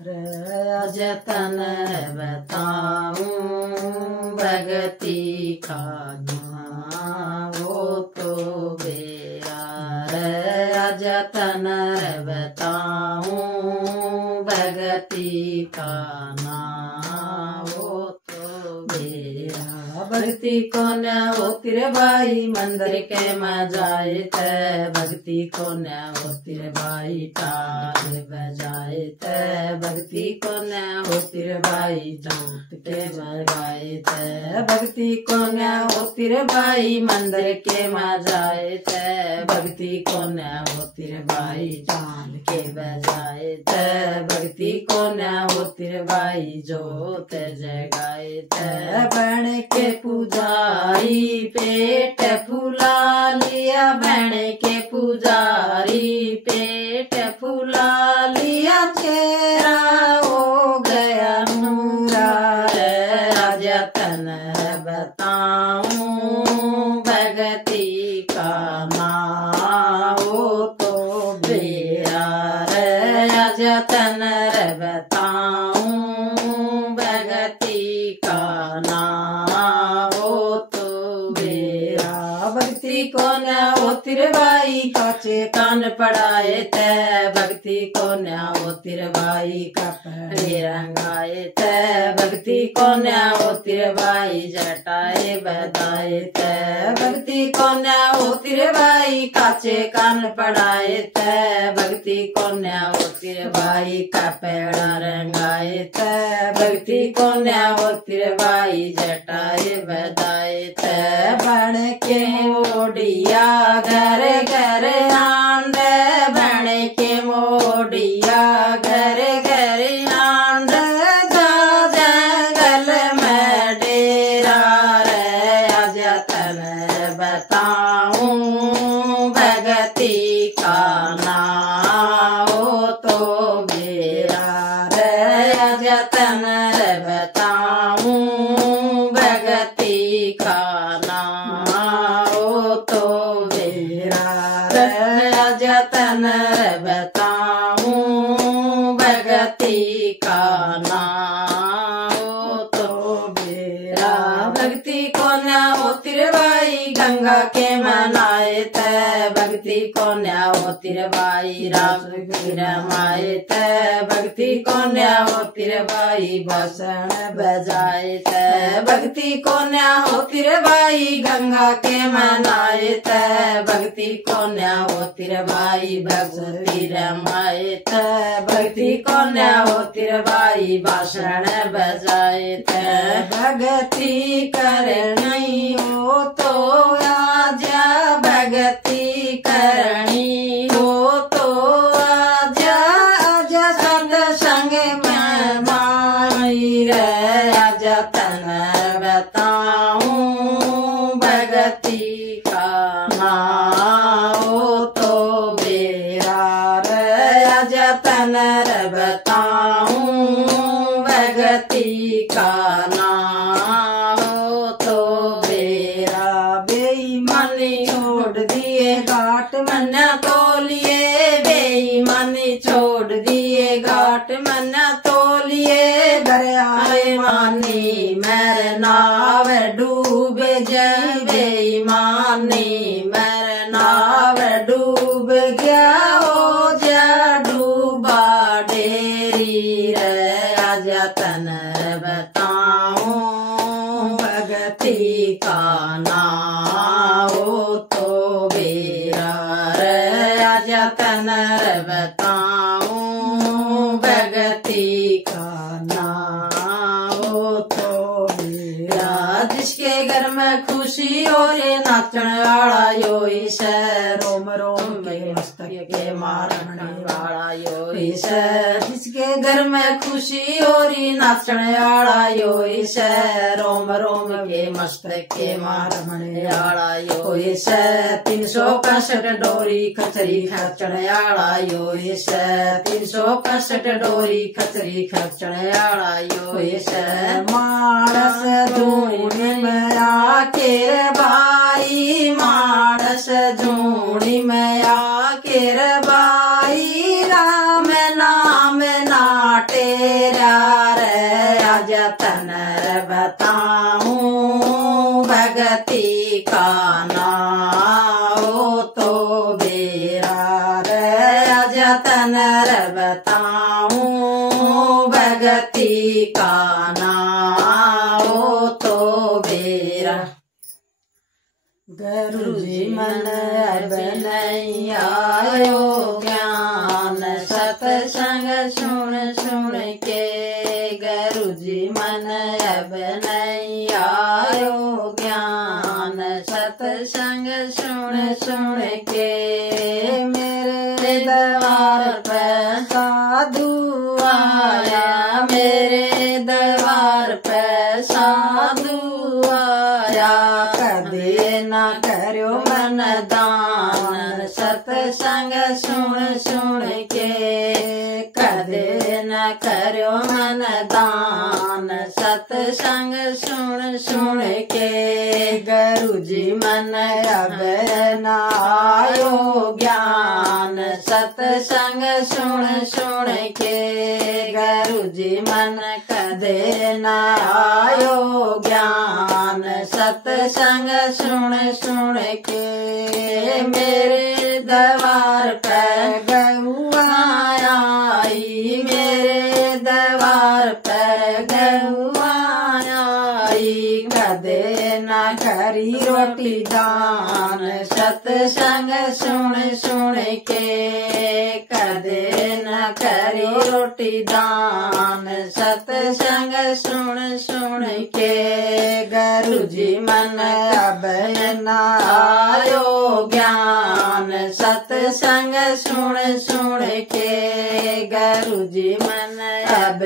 जतन बताऊं भगती का वो तो बेरा जतन बताऊं भगती का वो तो बेरा भक्ति को न होती रे भाई मंदिर के में जाए थे भक्ति को न होती रे भाई ताल बजाए थे भक्ति को न होती रे भाई जोत के जगाए थे भक्ति को न होती रे भाई मंदिर के में जाए थे भक्ति को न होती रे भाई ताल के बजाए थे भक्ति को न होती रे भाई जोत जगाए थे बन के पुजारी पेट फुला लिया बन के पुजारी पेट फुला लिया चेहरा हो गया नूरा जतन बताऊं भगती का हो तो बेरा जतन बताऊं भगती का भक्ति को न होती रे भाई काचे कान पढ़ाए थे भक्ति को न होती रे भाई कपड़े रंगाए थे भक्ति को न होती रे भाई जटाए बधाए थे भक्ति को न होती रे भाई काचे कान पढ़ाए थे भक्ति को न होती रे भाई कपड़ा रंगाए थे भक्ति को न होती रे भाई जटाए बधाए थे बन के मोडिया घर घर आंद बन के मोडिया घर घर आंद जा जंगल में डेरा जतन बताऊं भगती का हो तो बेरा जतन बताऊं भगती का जतन बताऊं भगती का हो तो बेरा भक्ति को न होती रे भाई गंगा के मनाए थे भक्ति को न होती रे भाई राम की रमाए थे भक्ति को न होती रे भाई बसन बजाए थे भक्ति को न होती रे भाई गंगा के मनाए थे भक्ति को न होती रे भाई भक्ति रमाए थे भक्ति को न होती रे भाई भाषण बजाए थे भक्ति करनी हो तो आजा भक्ति करनी हो तो आजा आजा सत्संग में माई रे आजा तन बताऊं भक्ति का हो तो बेरा जतन बताऊं भगती का हो तो बेरा बेईमानी छोड़ दिए घाट मन तोलिए बेईमानी छोड़ दिए घाट मन तोलिए दरियाए मानी मेरे नाव डूब जाए बेईमानी मेरे नाव डूब गया हो जा डूबा डेरी रे जतन बताऊं भगती का हो तो बेरा जतन बताऊं भगती का हो तो बेरा जिसके घर में खुशी हो रे नाचन वाला यो ईश रोम रोम के मस्तक के मारने वाला यो ईश जिसके घर में खुशी हो री नाचन वाला यो ईश रोम रोम के मस्तक के मारने वाला यो ईश 365 डोरी खचरी खर्चण वाला यो ईश 365 डोरी खचरी खर्चण वाला यो ईश मानस धूनी में आके भाई मानस धूनी में आके भाई राम नाम नाटे बताऊं भगती का नाम तो बेरा रे जतन बताऊं भगती का नाम तो बेरा। गुरु जी मन अब नहीं आयो ज्ञान सत्संग सुन सुन के। गुरु जी मन अब नहीं आयो ज्ञान सत्संग सुन सुन के। मेरे द्वार पर साधु आया, मेरे द्वार पर साधु आया। कदे न करो मन दान सत्संग सुन सुन के। कदे न करो मन दान सत्संग सुन सुन के। गुरु जी मन अब न आयो ज्ञान सत्संग सुन सुन के। गुरु जी मन कदे न आयो ज्ञान सत्संग सुन सुन के। मेरे द्वार पर गौआ आई, मेरे द्वार पर गौआ आई। कदे न करी रोटी दान सत्संग सुन सुन के। कदे न करी रोटी दान सत्संग सुन सुन के। गुरु जी मन अब न आयो ज्ञान सत्संग सुन सुन के। गुरु जी मन अब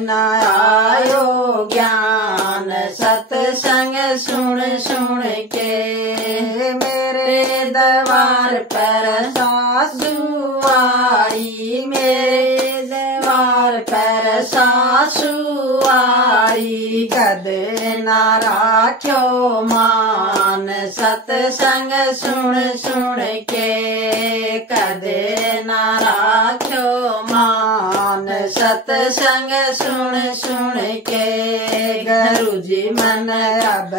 न आयो ज्ञान सत्संग सुन सुन के। मेरे द्वार पर सासू आई, मेरे द्वार पर सासू आई। कदे न राख्यो मान सत्संग सुन सुन के। कदे न राख्यो मान सत्संग सुन सुन के। गुरु जी मन अब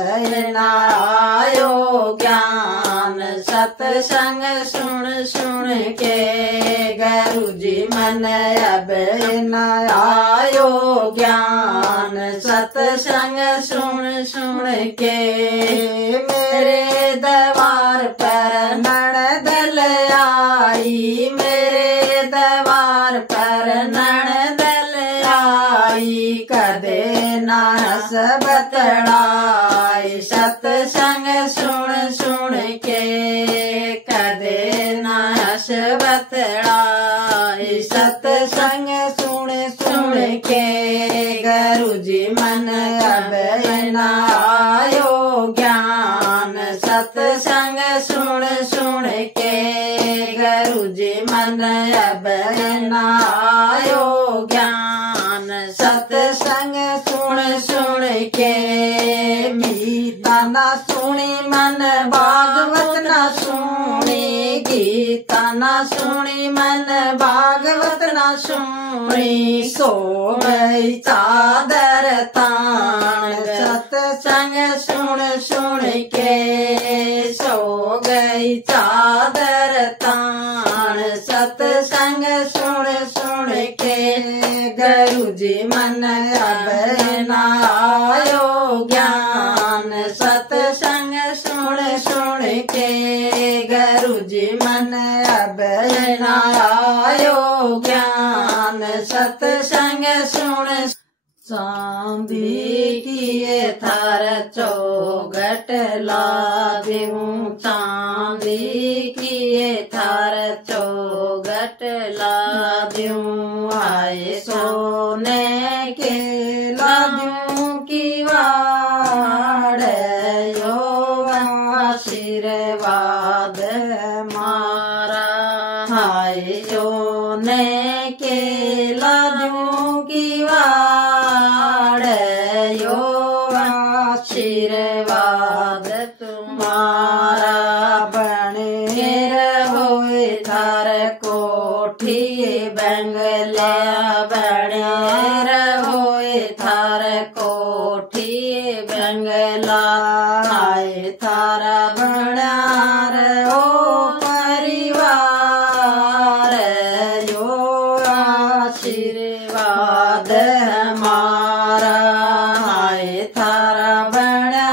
न आयो ज्ञान सत्संग सुन सुन के। गुरु जी मन अब न आयो ज्ञान सत्संग सुन सुन के। मेरे द्वार पर ननद आई, मेरे द्वार पर ननद आई। कदे न हंस बतड़ाई सत्संग सुन सुन के। कदे न हंस बतड़ाई सत्संग सुन सुन के। गुरु जी मन अब न आयो ज्ञान सत्संग सुन सुन के। गुरु जी मन अब न आयो ज्ञान सत्संग सुन सुन के। गीता न सुनी मन भागवत न सुनी, गीता न सुनी मन भागवत न सुनी। सो गई चादर तान सत्संग सुन सुन के। सो गई चादर तान सत्संग सुन सुन के। गुरु जी मन अब न आयो ज्ञान सत्संग सुन सुन के। गुरु जी मन अब न आयो ज्ञान सत्संग सुन। चांदी किए थार चौगट लादूं, चांदी किए थार चौगट लादूं। आए सोने के लादूं की वाड़ यो आशीर्वाद मारा। आए सोने के लादूं की आशीर्वाद तुम्हारा। बने रहोए थार कोठी बंगला, बने रहोए थार कोठी आशीर्वाद हमारा हाय थारा बना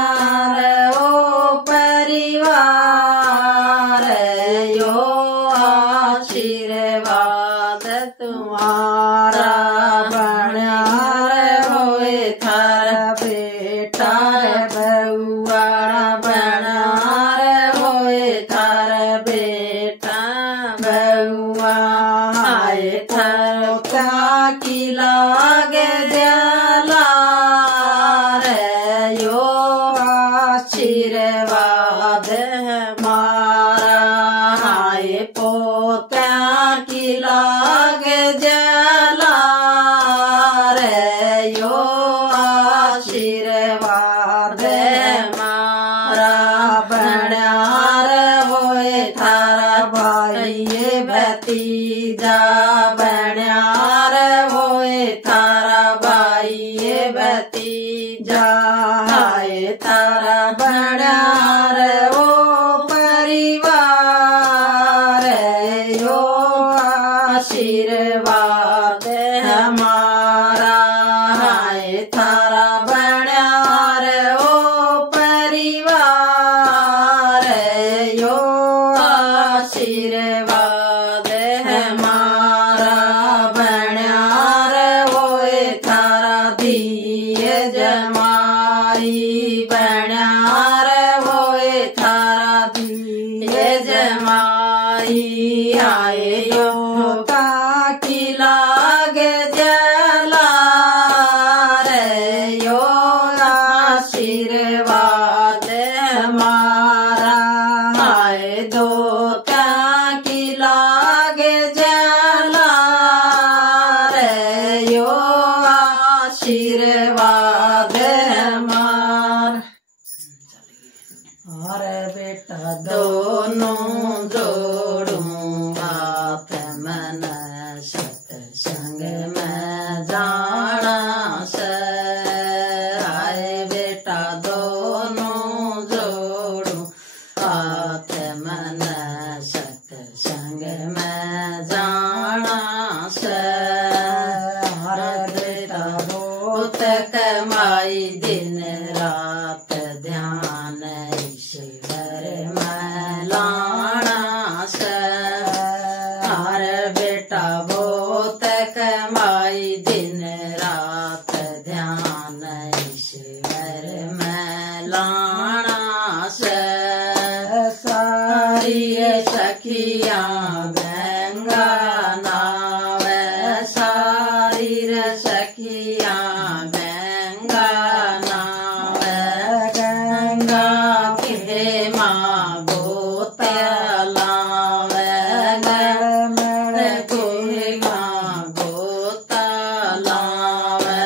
रहो परिवार यो आशीर्वाद तुम्हारा बना रहो थारा बेटा बहुआ बना रहो थारा बेटा बहुआ हाय थारा की लागे जला रे यो आशीर्वाद हमारा हाय पोता की लागे जला रे यो आशीर्वाद हमारा बना रहो थारा भाई भतीजा बना रहो थारा भाई भतीजा हाय थारा बना रहो परिवार यो आशीर्वाद हमारा हाय थारा बना रहो परिवार यो आशीर्वाद हमारा बना रहो थारा दिए जमाई बना रहो थारा दिए जमाई आए यो की लागे जला रे यो आशीर्वाद हमारा आए दो की लागे जला रे यो आशीर्वाद हमारा अरे बेटा दोनों जोड़ूं हाथ मन सत्संग में जाना से आए बेटा दोनों जोड़ूं हाथ मन सत्संग में जाना से अरे बेटा बहुत कमाई दिन रात ध्यान ईश्वर में लाना से अरे बेटा बहुत कमाई दिन रात ध्यान ईश्वर में लाना से सारी सखियां गंगा नावे सारी सखियां गंगा नावे गंगा के माँ गोतलावे गोतलावे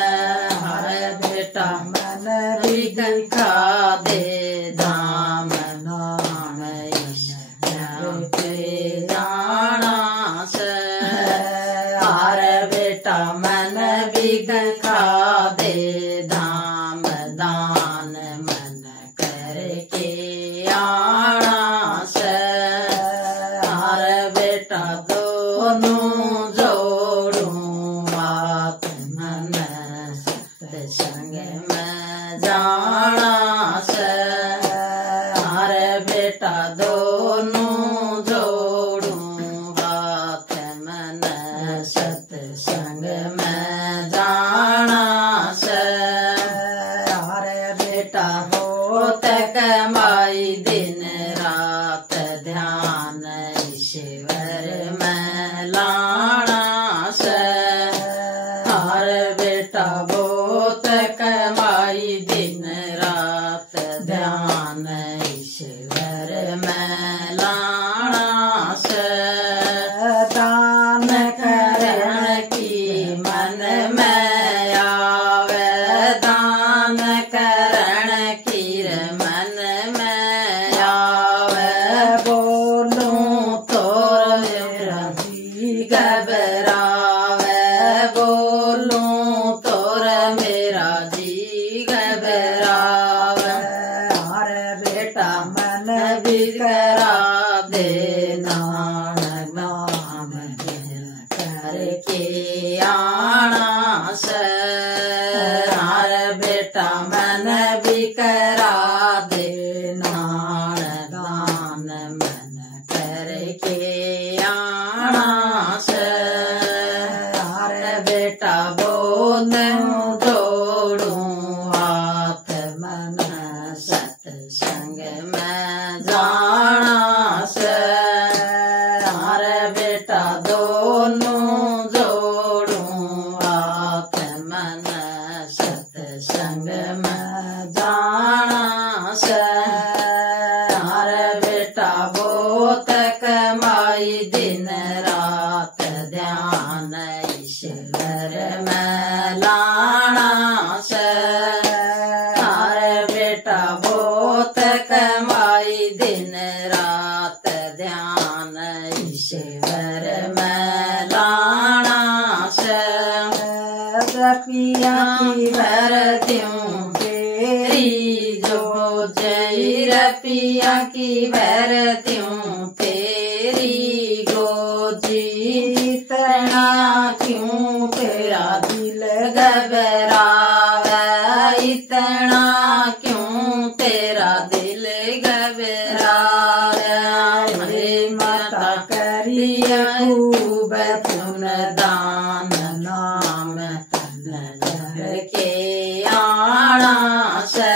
हरे बेटा मन भी गंगा दे धाम नाम ईश्वर के जाना से हरे बेटा मन भी गंगा दे धाम दान मन करके आना से हरे बेटा दोनों जोड़ूं बात मन सत्संग में जाना से हरे बेटा दोनों जोड़ूं बात मन सत्संग में जाना से हरे बेटा बहुत कमाई दिन रात ध्यान ईश्वर में लाना से हरे बेटा बहुत कमाई दिन रात ध्यान ईश्वर में लाना से दान करण की मन में आवे दान करण की मन में आवे बोलूं तो जी घबरावे बोलूं तो मेरा जी घबरावे हरे बेटा मन भी करा दे नाम करके आना से हर बेटा मन भी करा दे नान दान मन करके आना से हर बेटा बोल जोड़ूं हाथ मन सत्संग में जाना से हर बेटा दोनों जोड़ूं हाथ मन सत्संग में जाना से हर बेटा बहुत कमाई दिन रात ध्यान ईश्वर में लाना से हर बेटा बहुत कमाई दिन रात ध्यान ईश्वर में लाना से रपिया की भरत्यूं तेरी जो जय रपिया की भरत्यूं तेरी गोजी इतना क्यों तेरा दिल घबरावे इतना क्यों तेरा दिल घबरावे हरे माता करिया खूब पुन दान नाम नजर के आना से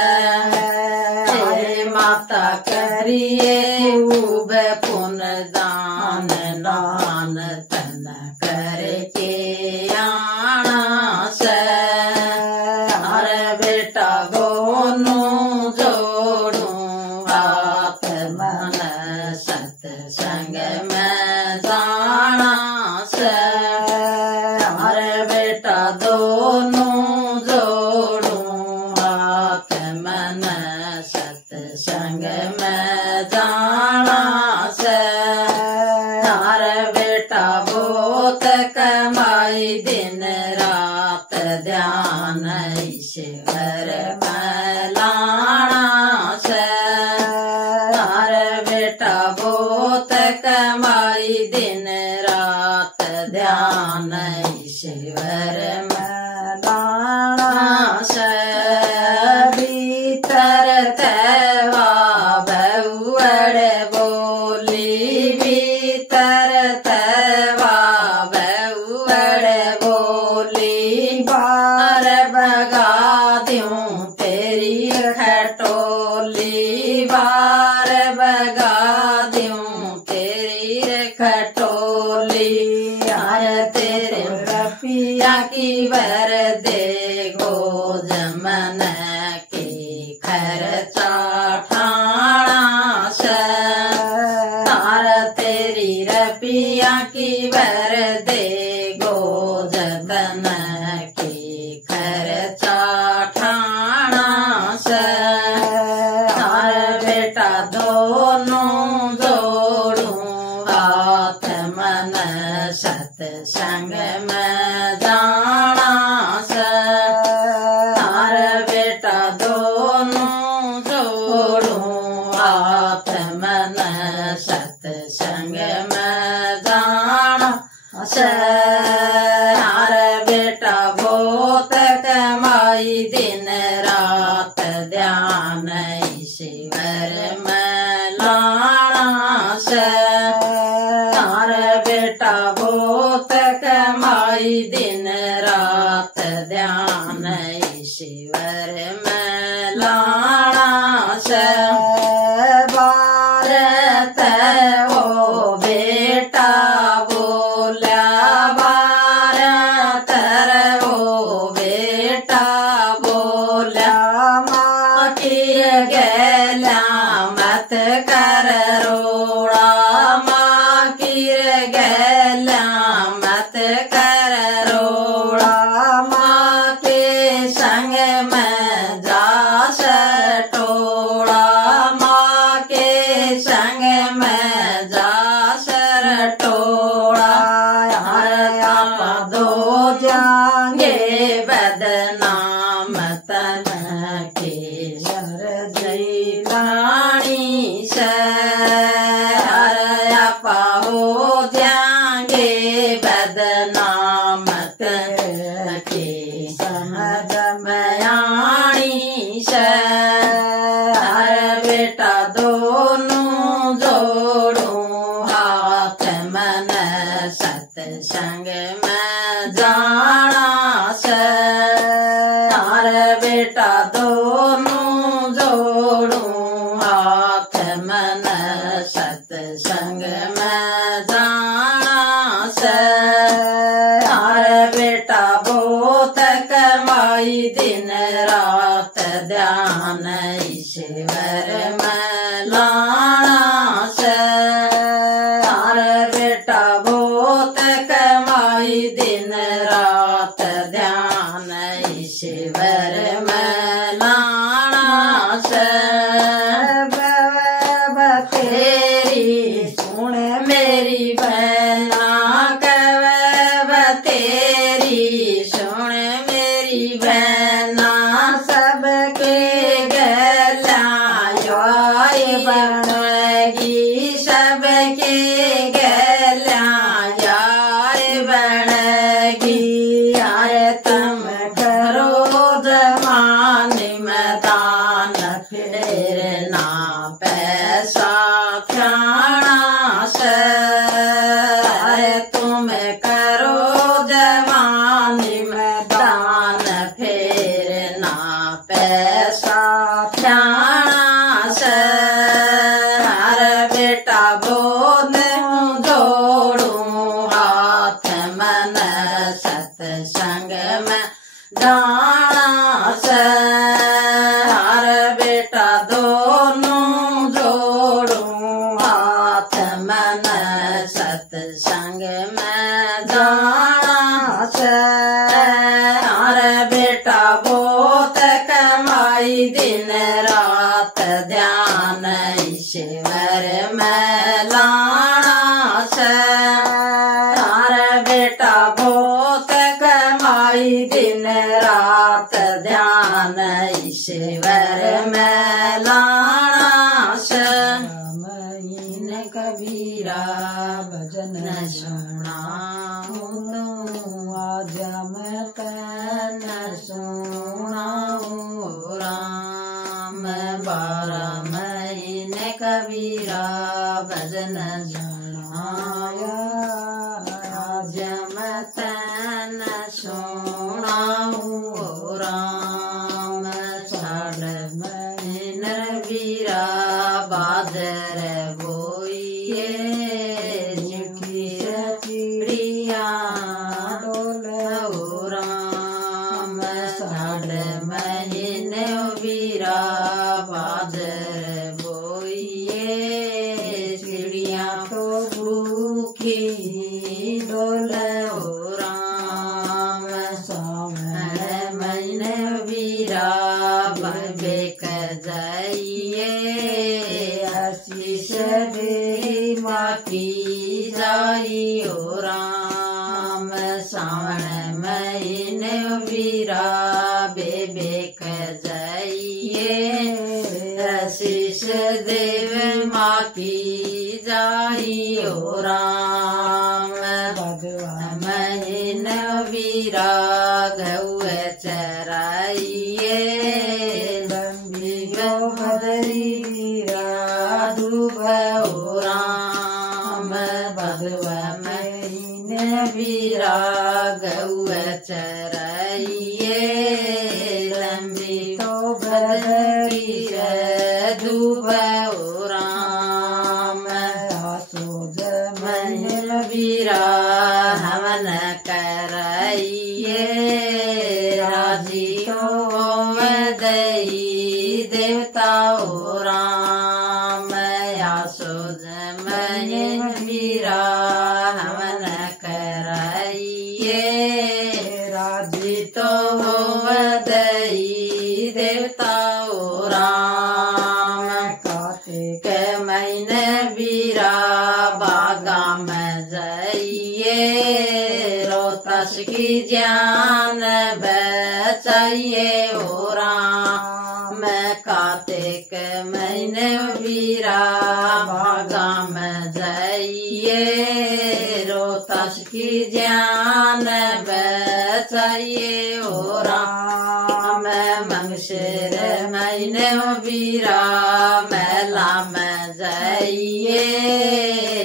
हरे माता करिए खूब पुन दान दान तन करके आना से हर बेटा दोनों जोड़ूं हाथ मन सत्संग में जाना से हर बेटा दोनों जोड़ूं हाथ मन सत्संग में जाना से हर बेटा बहुत कमाई दिन रात ध्यान ईश्वर में लाना से हर बेटा बहुत कमाई दिन रात ध्यान ईश्वर में लाना से भीतर तवा बहुअड़ बोली भीतर तवा बहुअड़ बोली बार बगा दूं तेरी खटोली बार बगा दूं तेरी खटोली यार तेरे रपिया की वर दे गोज मन के खर्चा ठाणा से तार तेरी रपिया की वर दे गोज तन की खर्चा ठाणा से तार बेटा दोनों जोड़ूं हाथ मन सत्संग में जाना से तार बेटा दोनों जोड़ूं हाथ मन सत्संग में जाना से हर बेटा बहुत कमाई दिन रात ध्यान ईश्वर में लाना से हर बेटा बहुत कमाई दिन रात ध्यान ईश्वर में लाना से भारत ओ बेटा बोला भारत ओ बेटा बोला माँ की गैला मत कर रोड़ा माँ की गैला मत कर रोड़ा माँ के संग में जा सटोड़ा माँ के संग में जा सरटोड़ा यार आप दो जाएंगे बदनाम तन के शर जैलानी से हर आप हो जाएंगे बदनाम के समझ में आनी से बेटा दोनों जोड़ूं हाथ मन सत्संग में जाना से बेटा दोनों जोड़ूं हाथ मन सत्संग में जाना से बेटा बहुत कमाई दिन रात ध्यान ईश्वर में लाना से बेटा बहुत कमाई दिन रात ध्यान ईश्वर में लाना से तेरी सुन मेरी बहना कव तेरी सुन मेरी बहना सबके गलाए बनेगी सबके गलाए बनेगी यार तुम करो जमाने में दान फिर ना पैसा खाना से तुम करो जवानी में दान फिर ना पैसा खाना से बेटा बोल जोड़ूं हाथ मन सत्संग में जाना से बेटा दोनों जोड़ूं हाथ मन सत्संग में जाना से बेटा बहुत कमाई दिन रात ध्यान ईश्वर में लाना से बेटा बहुत कमाई दिन रात ध्यान ईश्वर में लाना से महीन कबीरा भजन सुना आज मैं तन सुना राम 12 महीने कबीरा भजन सुनाया आज मैं तन सुना राम 6 महीने बीरा बादर बोइए चिड़िया राम 6 महीने बीरा बादर बोइए चिड़िया तो भूखी डोल राम 6 महीने बीरा बेक जाइए आशीष दे माटी जाइयो राम 7 महीने बीरा बेक जाइए आशीष देव माँ की जाइयो राम 12 महीने बीरा गौ चराइए बदरीरा डूब राम 12 महीने बीरा गौ चराइए लंबी तो बदरी डूब राम 8 महीने बीरा हवन कराइए राजी तो दई देवता राम 8 महीने बीरा हवन कराइए राजी तो दई देवता राम कार्तिक महीने बीरा बागा में जाइए रोहतास की जान बचाइए ओ राम कार्तिक महीने बीरा बागा में जाइए रोहतास की जान बचाइए ओ राम। मंगशिर महीने बीरा मेला में जाइए,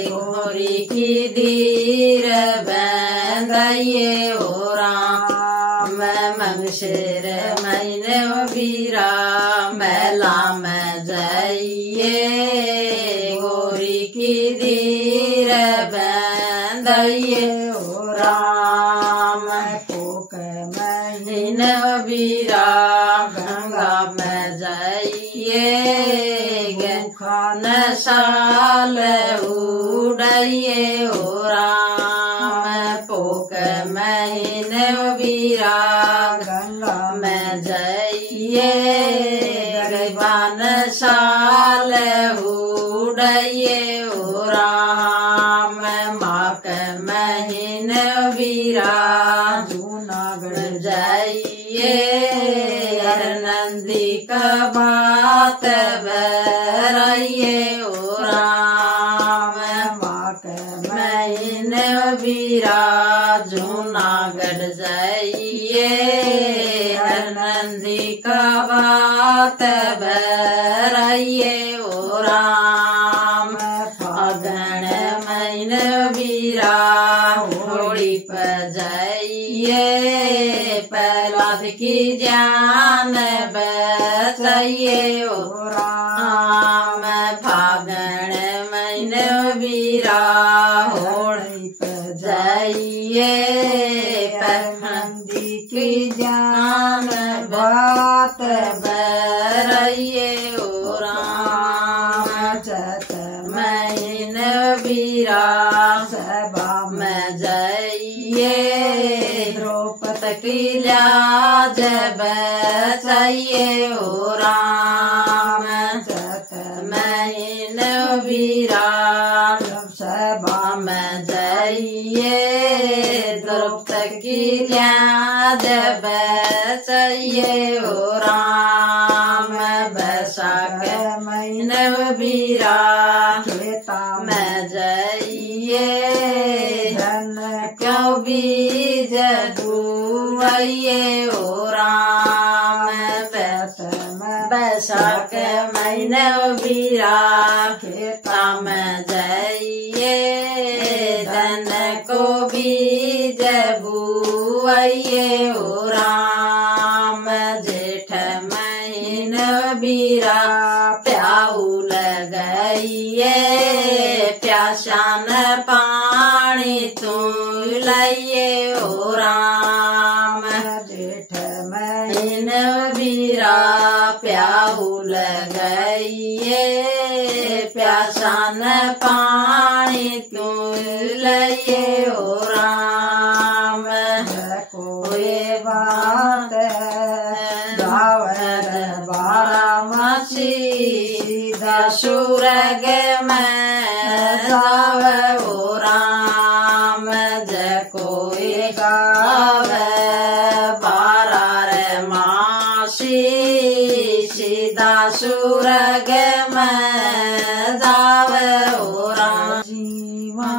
गोरी की धीर बंधाइए ओ राम। मंगशिर महीने बीरा मेला में जाइए, गोरी की धीर बंधाइए ओ राम। पोक महीने बीरा गंगा में जाइए, गंगा साल उड़ाइए ओ राम। पोक महीने बीरा गंगा में जाइए, गरीबान साल उड़ाइए ओ राम। माघ महीने बीरा जूनागढ़ जाइए, नंदी का बात बराइए ओ राम। माघ महीने बीरा जूनागढ़ जाइए, नंदी का बात बराइए ओ राम। फागण महीने बीरा होली पर जाइए, प्रहलाद की जान बचाइए ओ राम। फागण महीने बीरा होली पर जाइए, नंदी की जान बात बराइए ओ राम। चैत महीने बीरा सभा में जाइए, द्रौपदी की लाज बचाइए ओ राम। चैत महीने बीरा सभा में जाइए, द्रौपदी की लाज बचाइए ओ राम। बैसाख महीने बीरा खेता में जाइए, धन क्यों बीज बुआइए ओ राम। बैसाख महीने बीरा खेता में जाइए, धन को बीज बुआइए ओ राम। जेठ महीने बीरा प्याऊ लगाइए, प्यासान पानी तुलाइए ओ राम। जेठ महीने बीरा प्याऊ लगाइए, प्यासान पानी तुलाइए ओ राम। कोई बात गावर बारामासी, सीधा सुरग में जाव ओ राम। जय कोई गावे बारार मासी, सीधा सुरग में जाव ओ राम। जीवा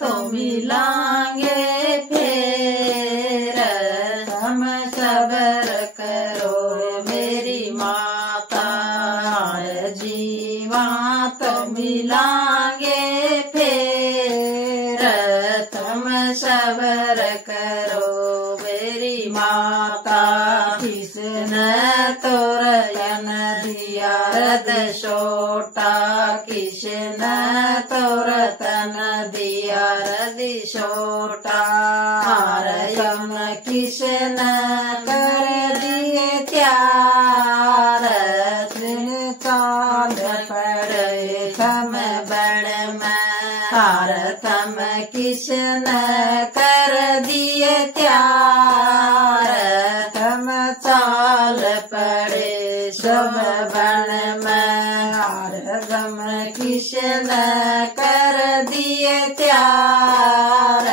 तो मिलांगे फिर, हम सबर करो मेरी माता। जीवा तो मिलांगे फिर, तुम सबर करो मेरी माता। किसने तोर यन दिया रद छोटा, किसने तोर तन दिया रद छोटा। यम किसने कर दिए त्यार, चाल पड़े थम बड़ में। थम किसने कर दिए त्यार, थम चाल पड़े सब बन में। गम किसने कर दिए त्यार,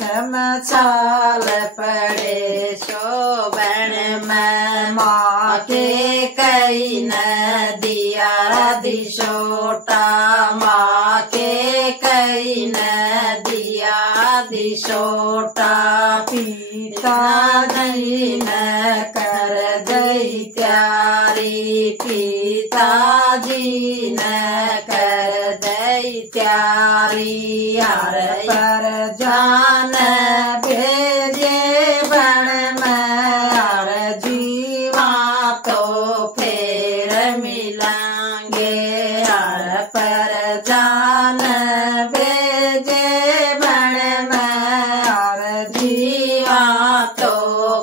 थम चाल पड़े शोभन में। माँ के कई न दिया रदी छोटा, माँ के कई न दिया दी छोटा पिताजी न कर दई त्यारी पिताजी न कर दई त्यारी हर पर जान भेजे बन में हर जीवा तो फिर मिलेंगे हर पर जान भेजे बन में हर जीवा तो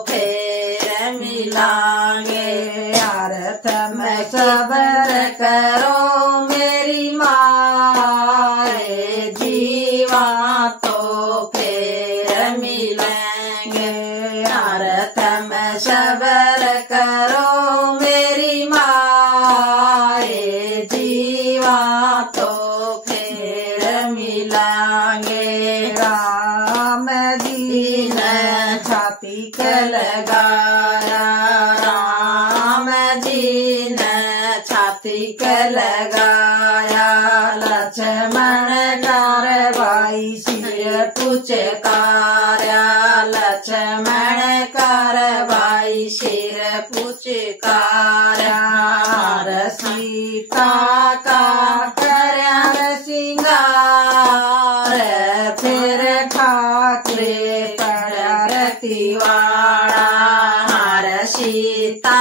फिर मिलेंगे हर तुम सबर करो मेरी माए जीवा तो फिर मिलेंगे हर तुम सबर करो मेरी माए जीवा तो फिर मिलेंगे राम जी ने छाती के लगाया राम जी ने छाती के लगाया लक्ष्मण कारवाई सिर पुचकारा लक्ष्मण कारवाई सिर पुचकारा सीता का कर सिंगार फिर ठाकरे रतिवाड़ा हर सीता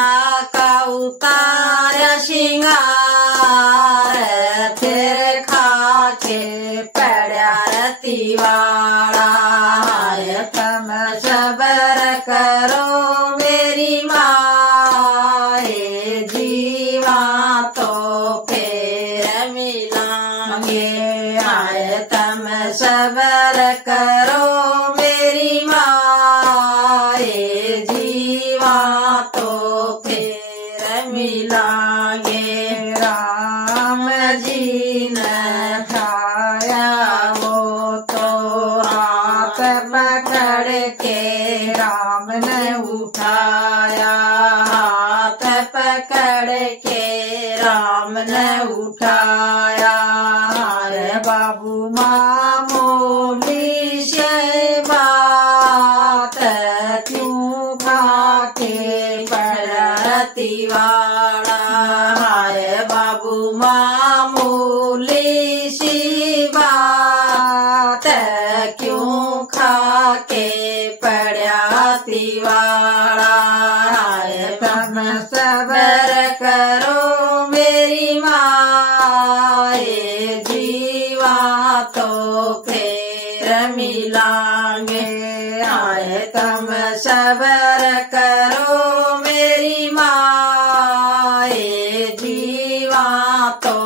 का उतार सिंगार फिर खाके पड़ा रतिवाड़ा हर तुम सबर करो मेरी माए जीवा तो फिर मिलेंगे आए तुम सबर करो मेरी माए जीवा तो फिर मिलेंगे राम जी ने खाया वो तो हाथ पकड़ के राम ने उठाया हाथ पकड़ के राम ने उठाया अरे बाबू मामूली से बात क्यों खाके पड़ा रतिवाड़ा अरे बाबू मामूली सी बात क्यों खाके पड़ा रतिवाड़ा तुम सबर करो मेरी माए जीवा तो फिर मिलेंगे आए तुम सबर करो मेरी माए जीवा तो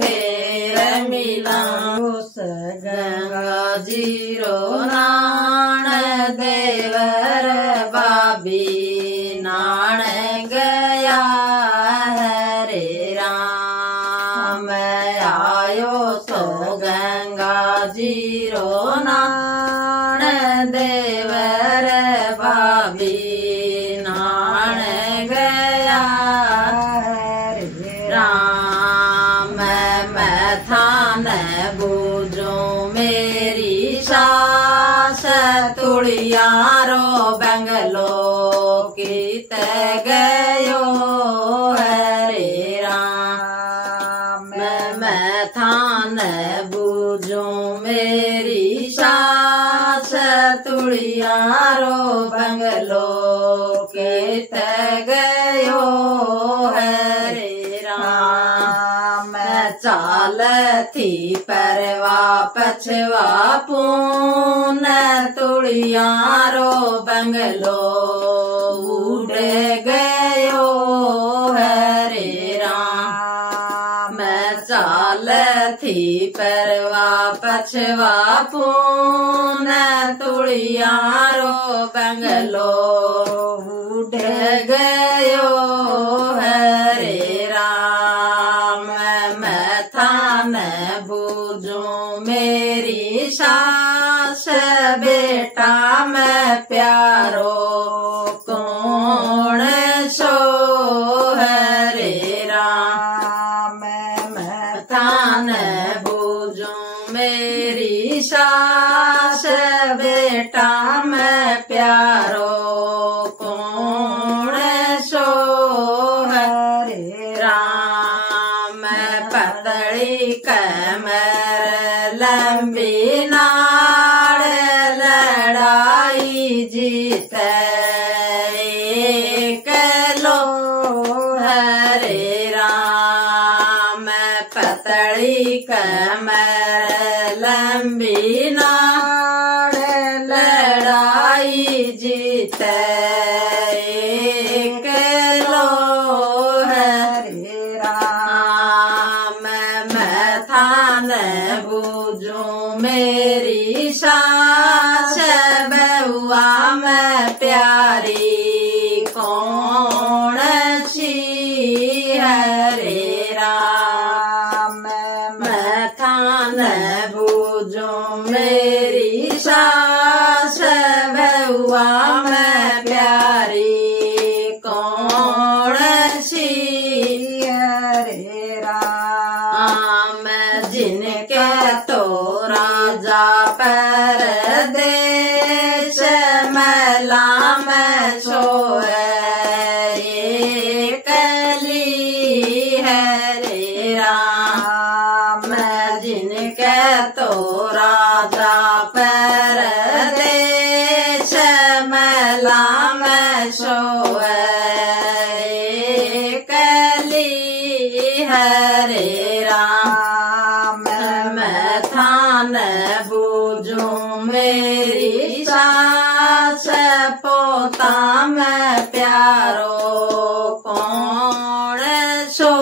फिर मिलेंगे उस गंगा जीरो नान देवर बाबी नान गया हरे राम आयो सो गंगा जीरो नान देवर बाबी नान गया हरे राम मैं थान बूझो मेरी सास तुड़ियारो बंगलो कीत गयो हरे राम मैं थान बूझो मेरी सास तुड़ियारो बंगलो कीत गयो हरे राम चाल थी परवा पछवा पून तुड़ियारो बंगलो उड़ गयो हरे राम चाल थी परवा पछवा पून तुड़ियारो बंगलो उड़ गयो हरे राम मैं थान बूझो मेरी सास बेटा मैं प्यारो कौन सो हरे राम मैं थान बूझो मेरी सास बेटा एक लो हरे राम। मैं थान बूझू मेरी सास बहुआ मैं प्यारी कौन सी हरे राम। मैं थान बूझू मेरी सास बहुआ मैं प्यारी कौन सी हरे राम। जिनके तो राजा परदेश मैला में सोए कली हरे राम। जिनके तो राजा परदेश मैला में सोए कली हरे राम। मैं थान बूझू मेरी सास पोता मैं प्यारो कौन सो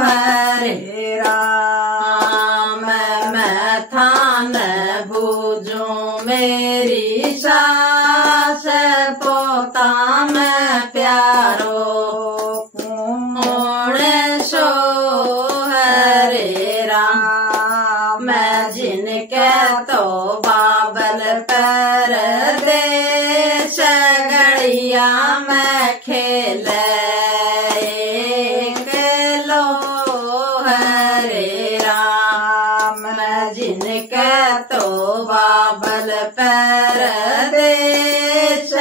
हरे राम। मैं थान बूझू मेरी सास पोता मैं प्यारो कौन सो हरे राम। मैं जिनके तो बाबल पर देश गड़िया में खेले लो हरे राम। मैं जिनके तो बाबल पर देश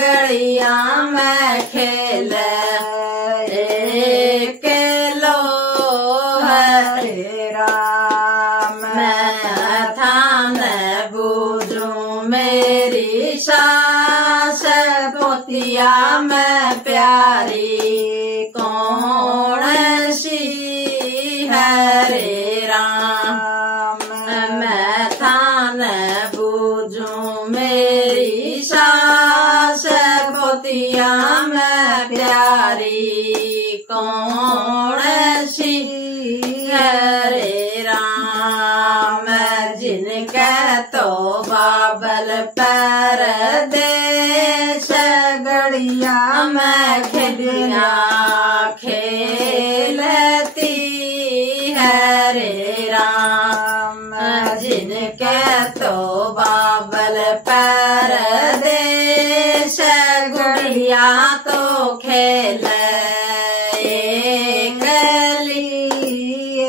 गड़िया में खेले लो हरे राम। मैं थान बूझू मेरी सास पोतिया मैं प्यारी कौन सी हरे राम। मैं थान बूझू मेरी सास पोतिया मैं प्यारी कौन सी हरे राम। जिनके तो बाबल पर देश गड़िया में खेलिया खेलती हरे राम। जिनके तो बाबल पर देश गड़िया तो खेल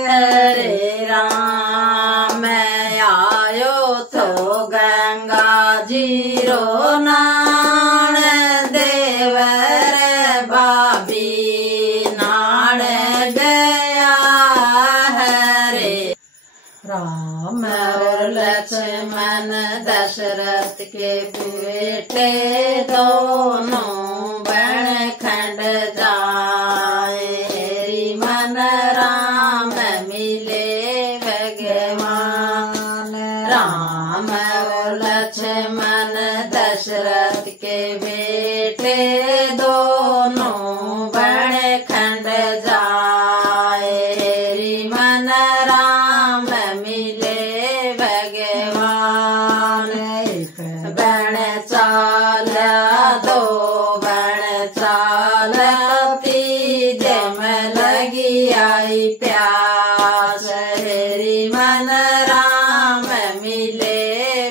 हरे राम। आयो तो गंगा जीरो नाण देवर बाबी नाण गया हरे राम। और लक्ष्मण दशरथ के बेटे दोनों बन खंड जाए मन राम मिले भगवान। राम और लक्ष्मण दशरथ के बेटे दोनों बड़े खंड जाए मन राम मिले भगवान। एक बण चाल दो बण चाल तीजे में लगी आई प्यास हरि मन राम मिले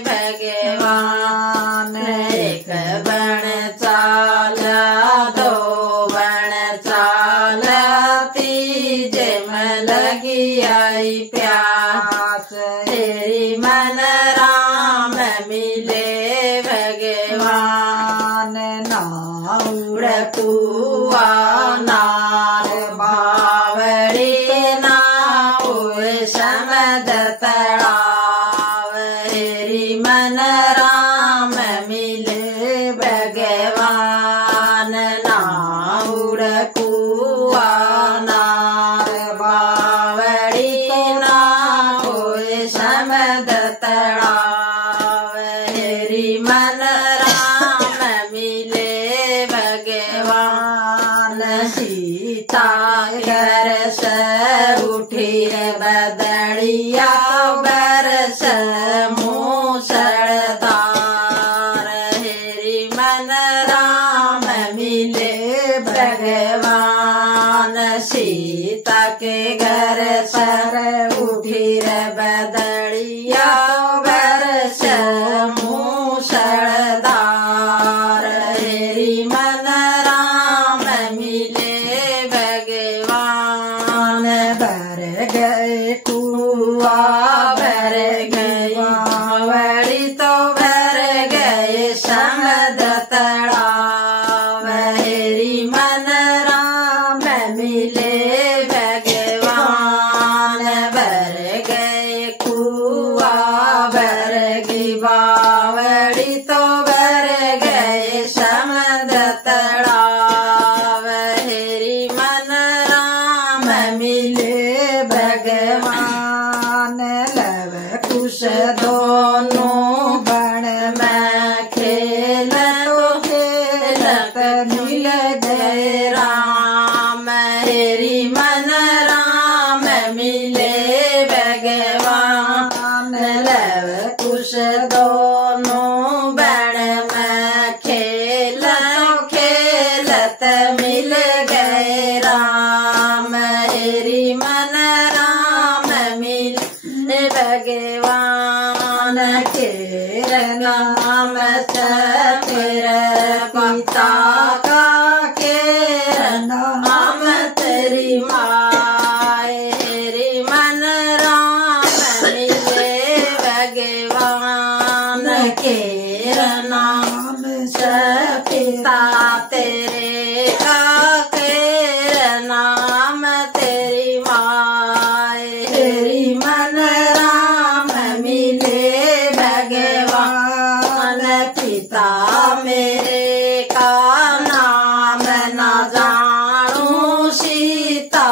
भगवान। एक बण चाल दो बण चाल तीजे में लगी आई प्यास हरि मन राम मिले भगवान। नाउड़ कुआ नार बावड़ी नाउड़ समद तड़ाव हरि मन राम मिले भगवान। नाउड़ कुआ नार बावड़ी नाउड़ समद तड़ाव हरि मन राम मिले भगवान सीता घर से उठी बदड़िया बरस मूसलधार हेरी मन राम मिले भगवान सीता के घर सर उठी बदड़िया बरस मूसलधार हेरी मन राम मिले भगवान भर गए कुआ भर गई बावड़ी तो भर गए समद तड़ाव हेरी मन राम मिले भगवान भर गए कुआ भर गई बावड़ी तो भर गए समद तड़ाव हेरी मन राम मिले भगवान लव कुश दोनों बण में खेलत मिल गए राम हेरी मन राम मिले भगवान लव कुश दोनों बण में खेलत मिल गए राम हेरी मन राम मिले भगवान के नाम से मेरे पिता का के नाम तेरी माए हेरी मन राम मिले भगवान के नाम से पिता तेरे का के नाम तेरी माए हेरी मन राम मिले भगवान पिता मेरे का नाम न जानू सीता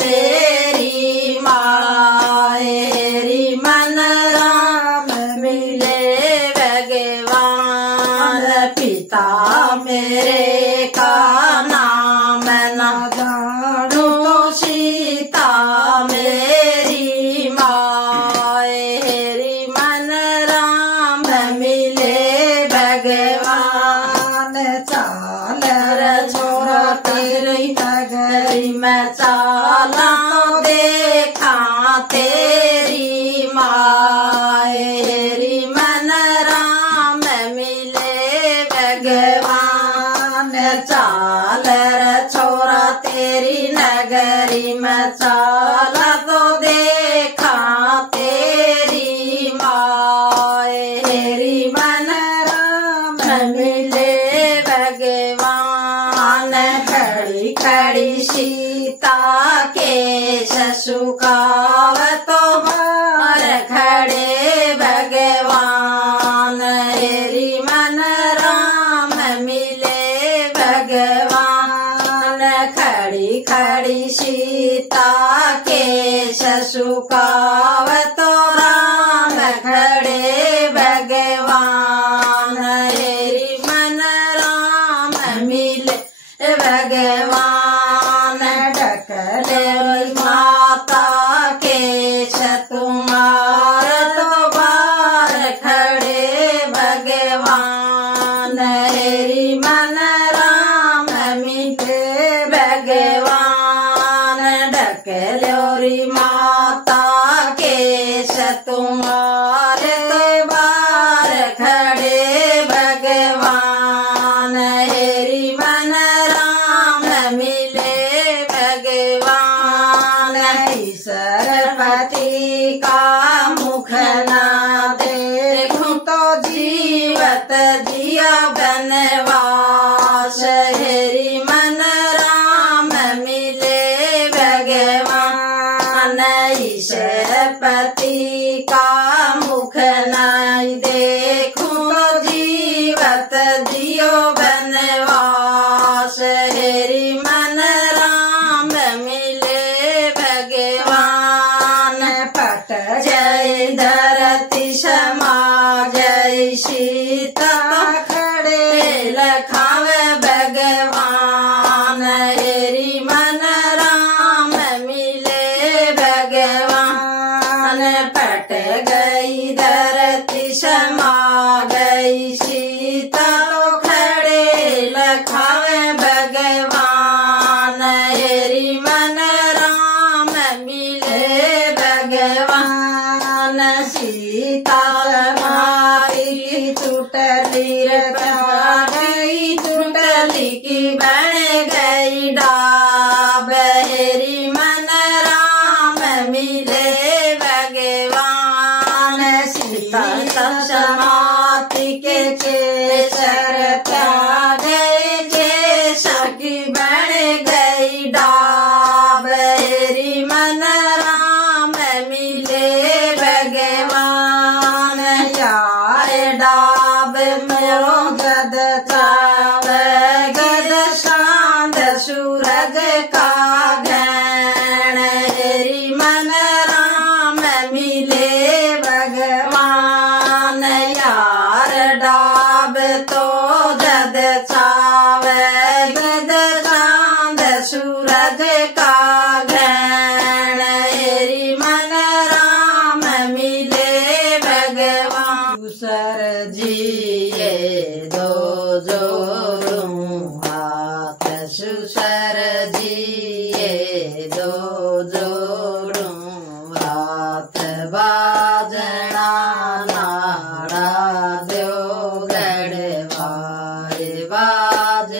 मेरी माए हेरी मन राम मिले भगवान पिता मेरे का नाम न जानू सीता मेरी माए हेरी मन राम मिले भगवान चाल छोरा तेरी नगरी में चाला देखा तेरी माए हेरी मन राम मिले भगवान चाल छोरा तेरी नगरी में चाला तो देखा तेरी माए हेरी मन राम मिले भगवान खड़ी खड़ी सीता के ससुकाव तो बार खड़े भगवान हेरी मन राम मिले भगवान खड़ी खड़ी सीता के ससुकाव तो राम खड़े भगवान हेरी मन राम मिले भगवान ढकले माता के तुम्हार तो बार खड़े भगवान हेरी मन राम मिले भगवान ढकलोरी माता के तुम्हारे तो बार खड़े भगवान हेरी मन राम मिले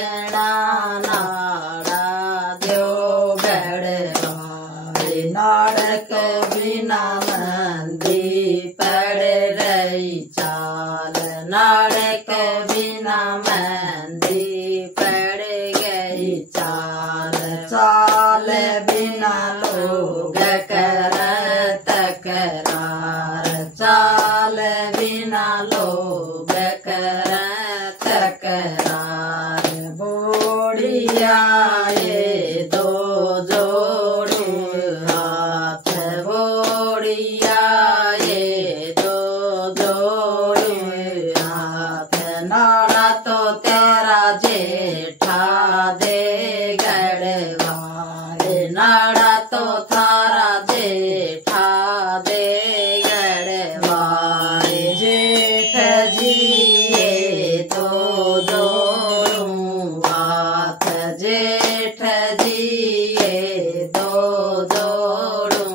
बाजना नाड़ा द्यो गड़वाए नाड़क बिना मंदी पड़ रही चाल नाड़क बिना मंदी पड़ गई चाल चाल बिना लोग करत करार चाल बिना लोग करत करार बोड़िया ये दो जोड़ू हाथ बोड़िया ये दो जोड़ू हाथ नाड़ा तो तेरा जेठा दे गड़वाए नाड़ा तो थारा जेठा दे गड़वाए जेठ जी ये तो जोड़ू हाथ जेठ जी ये दो जोड़ू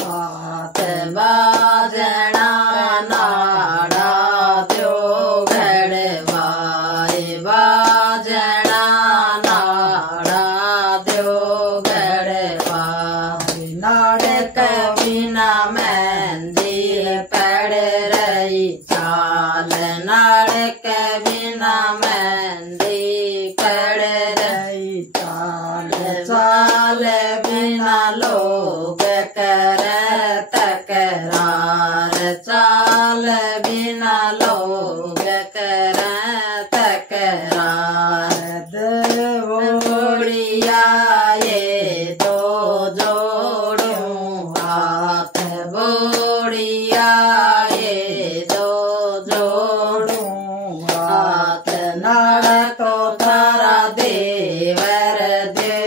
हाथ बाजना नाड़ा द्यो गड़वाए बाजना नाड़ा द्यो गड़वाए नाड़क बिना मेहंदी पड़ रही चाल नाड़क बिना मेहंदी पड़ रही चाल चाल बिना लोग करत करार चाल बिना लोग करत करार बोड़िया ये दो जोड़ू हाथ बोड़िया ये दो जोड़ू हाथ नाड़ा को थारा देवर दे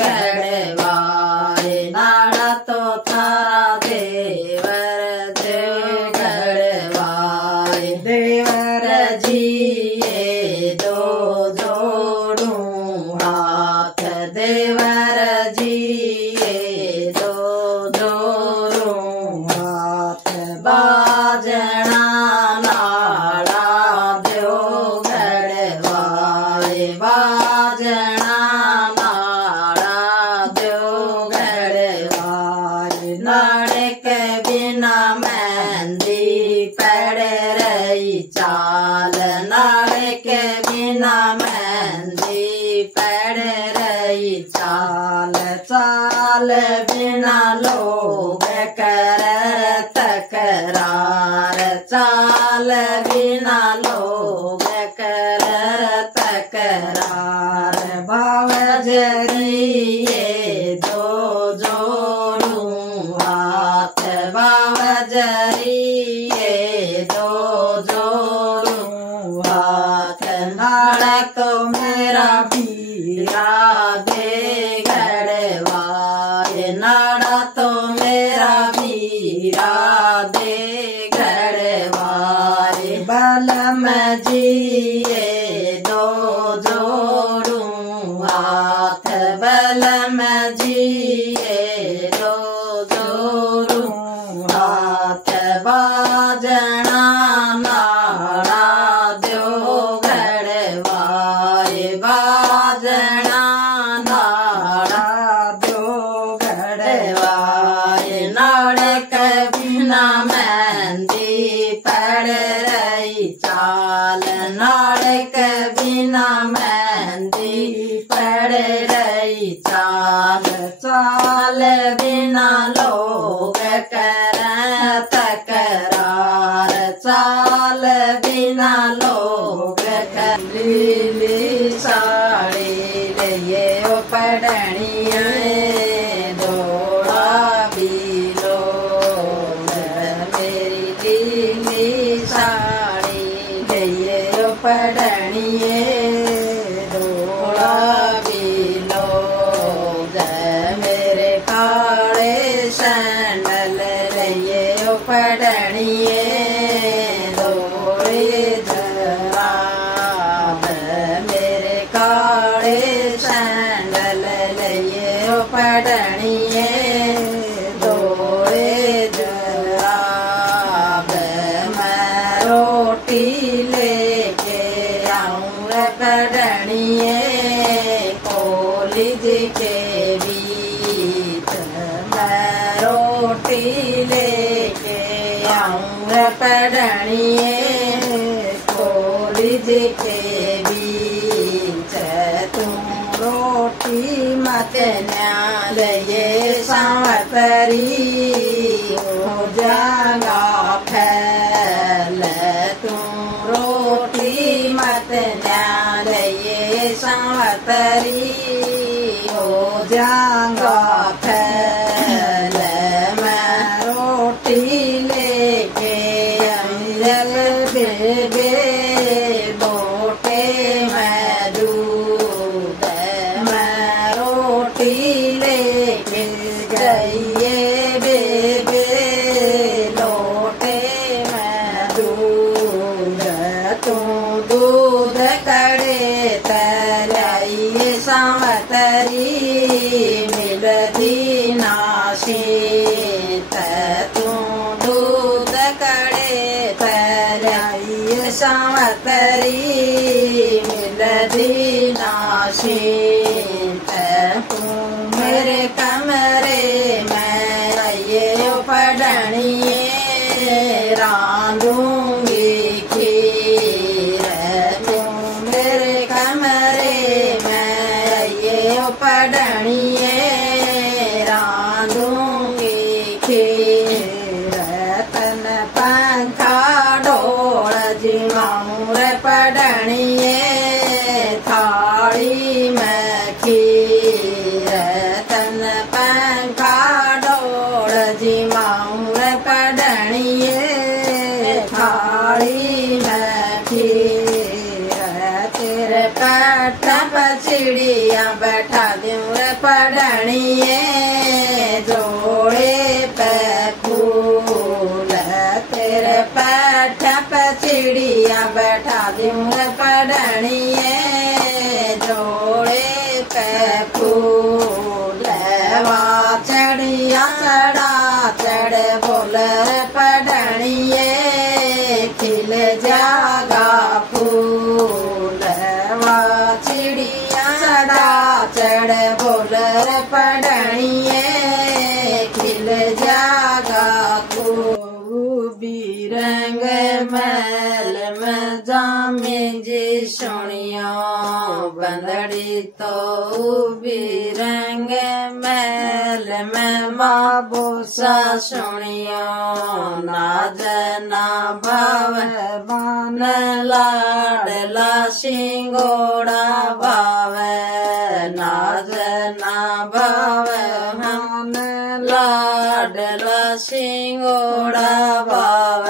गड़वाए नाड़ा तो थारा देवर दे गड़वाए देवर जी ये दो जोड़ू हाथ देवर जी ये दो जोड़ू हाथ बाजना नाड़ा द्यो गड़वाए बाजना नाड़ा द्यो गड़वाए नाड़क बिना मेहंदी पड़ रही चाल नाड़क बिना मेहंदी पड़ रही चाल चाल बिना लोग करत करार चाल बिना लोग करत करार भाव जरिए दो जोड़ू हाथ भाव जरिए दो जोड़ू हाथ नाड़ा तो मेरा बीरा दे गड़वाए नाड़ा तो मेरा बीरा दे गड़वाए बलम जी ये दो जोड़ू हाथ बलम जी ये दो जोड़ू हाथ बाजना नाड़ा द्यो गड़वाए बाजना नाड़ा द्यो गड़वाए नाड़क बिना मेहंदी पड़ रही चाल नाड़क बिना मेहंदी पड़ रही चाल चाल बिना लोग करत करार चाल बिना लोग कर लीली साड़ी लिए पढ़निया दौड़ा बीलो मेरी लीली साड़ी लिए पढ़निए दौड़ा बीलो मेरे काले सैंडल लिए पढ़निए दौड़े जरा मेरे काले सैंडल लिए पढ़निए दौड़े जरा मैं रोटी लेके आऊँ पढ़निए कोली जी के बीच मैं रोटी लेके आऊँ रे पढ़निए, कोली जी के बीच तुम रोटी मत न्यालये सांवतरी हो जागा फैल, तुम रोटी मत न्यालये सांवतरी हो जागा फैल। मैं रोटी लेके अंजल बेबे बोटे मैं दूध, मैं रोटी लेके गईए बेबे लोटे मैं दूध, तू दूध कड़े तराइए सांवतरी मिलदी नाशी, तू दूध कड़े तराइए सांवतरी मिलदी नाशी, तू मेरे कमरे में आइए पढ़निए रांधूंगी खीर, तू मेरे कमरे में आइए पढ़निए रांधूंगी खीर, तन पंखा डोल जिमाऊं रे पढ़निए थाली में खीर, तन पंखा डोल जिमाऊं रे पढ़निए थाली में खीर, तेरे पेट पचिड़िया बैठा दूं रे पढ़निए जोड़े पे फूल, तेरे पेट पचिड़िया बैठा दूं रे पढ़निए जोड़े पे फूल, वा चढ़िया चढ़ा चढ़ बोल पढ़निए खिल जागा फूल, वा चिड़िया चढ़ा चढ़ बोल पढ़निए खिल जागा फूल। बीरंग महल में जामे जी सुनियो बंदड़ी तो बीरंग महल में बाबूसा सुनियो, नाज ना भाव बान लाडला सिंगोड़ा भाव, नाज ना भाव हम लाडला सिंगोड़ा भाव,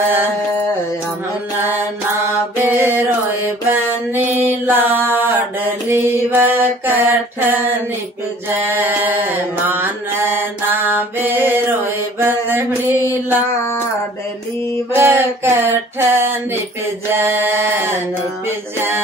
हमन ना बेरोय बनी लाडली व कठ निप जय, मान ना बेरोय बनी लाडली व कठ निप जय, निप जय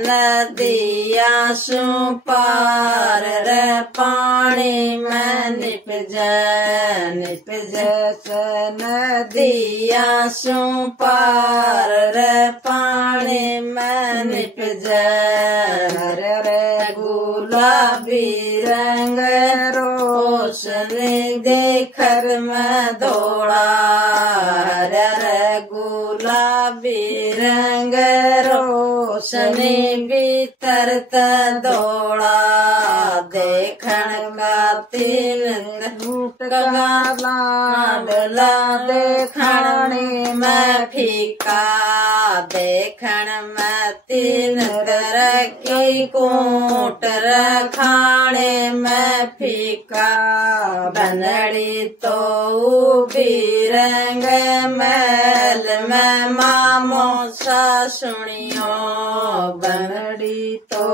नदिया सु पार रे पानी में निप जय, निप जय नदिया सु पार रे पानी में निप जय, रे गुलाबी रंग रोशनी देखर में दौड़ा, रे गुलाबी रंग रोशनी भीतर दौड़ा, देखण का तीन झूठ लाडला देखण में फीका, देखण में तीन तरह की कूट खाने में फीका, बनड़ी तो बीरंग महल में मामोसा सुनियो, बनड़ी तो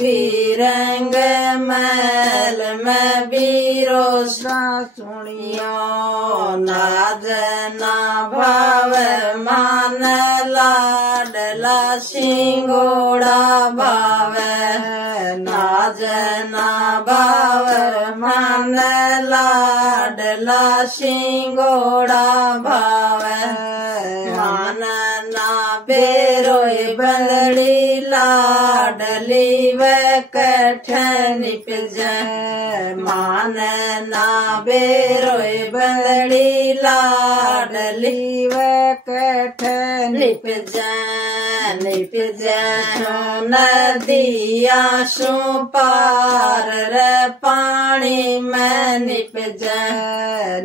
बीरंग महल में बीरोसा सुनियो, नाज ना भाव मान लाडला सिंगोड़ा भाव, नाज ना भाव मान लाडला सिंगोड़ा भाव, मान ना बेरोय बंदड़ी लाडली व व कठ निपज मान ना बेरोय बंदड़ी लाडली व कठ निपज निपज नदिया सु पार रे पानी में निपज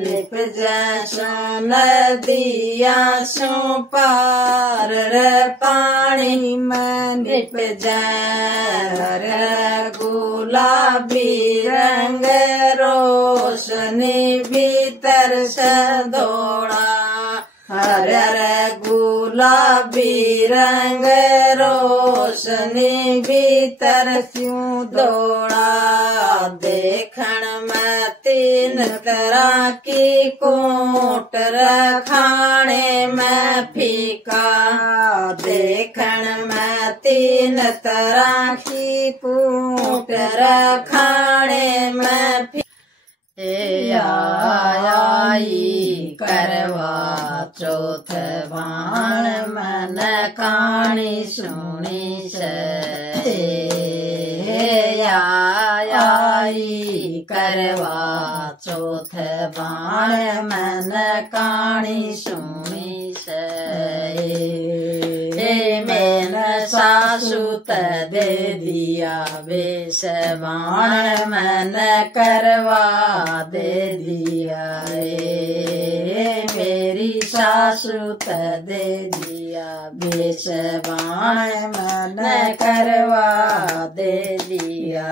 निपज नदिया सु पार रे पानी में निपज गुलाबी रंग रोशनी भीतर से दौड़ा हर गुलाबी रंग रोशनी भीतर स्यूं दौड़ा देखण में तीन तरह की कोटर खाने में फीका देखण में तीन तरह की कोटर खाने में आई करवा चौथ बाण मन कहानी सुनी से आई करवा चौथ बाण मन कहानी सुनी से मैन सासु दे दिया बेस बाण मन करवा दे दिया मेरी सासु दे दिया बेस बाण मन करवा दे दिया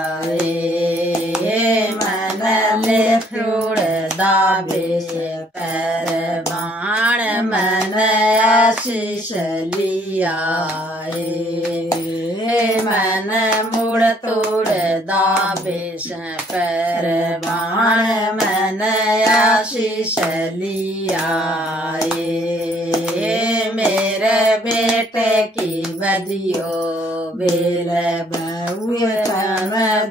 मन ले फ्रूड़ दाबे कर बाण मन आशीष लिया मन मुड़ तोड़ दाबे पर बाण मन आशीष लिया मेरे बेटे की बदियो बेल बहुए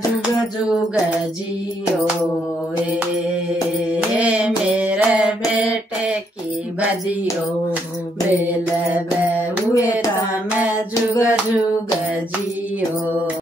जुग जुग जियो मेरे बेटे की बदियो बेल बहुए जुग जुग जियो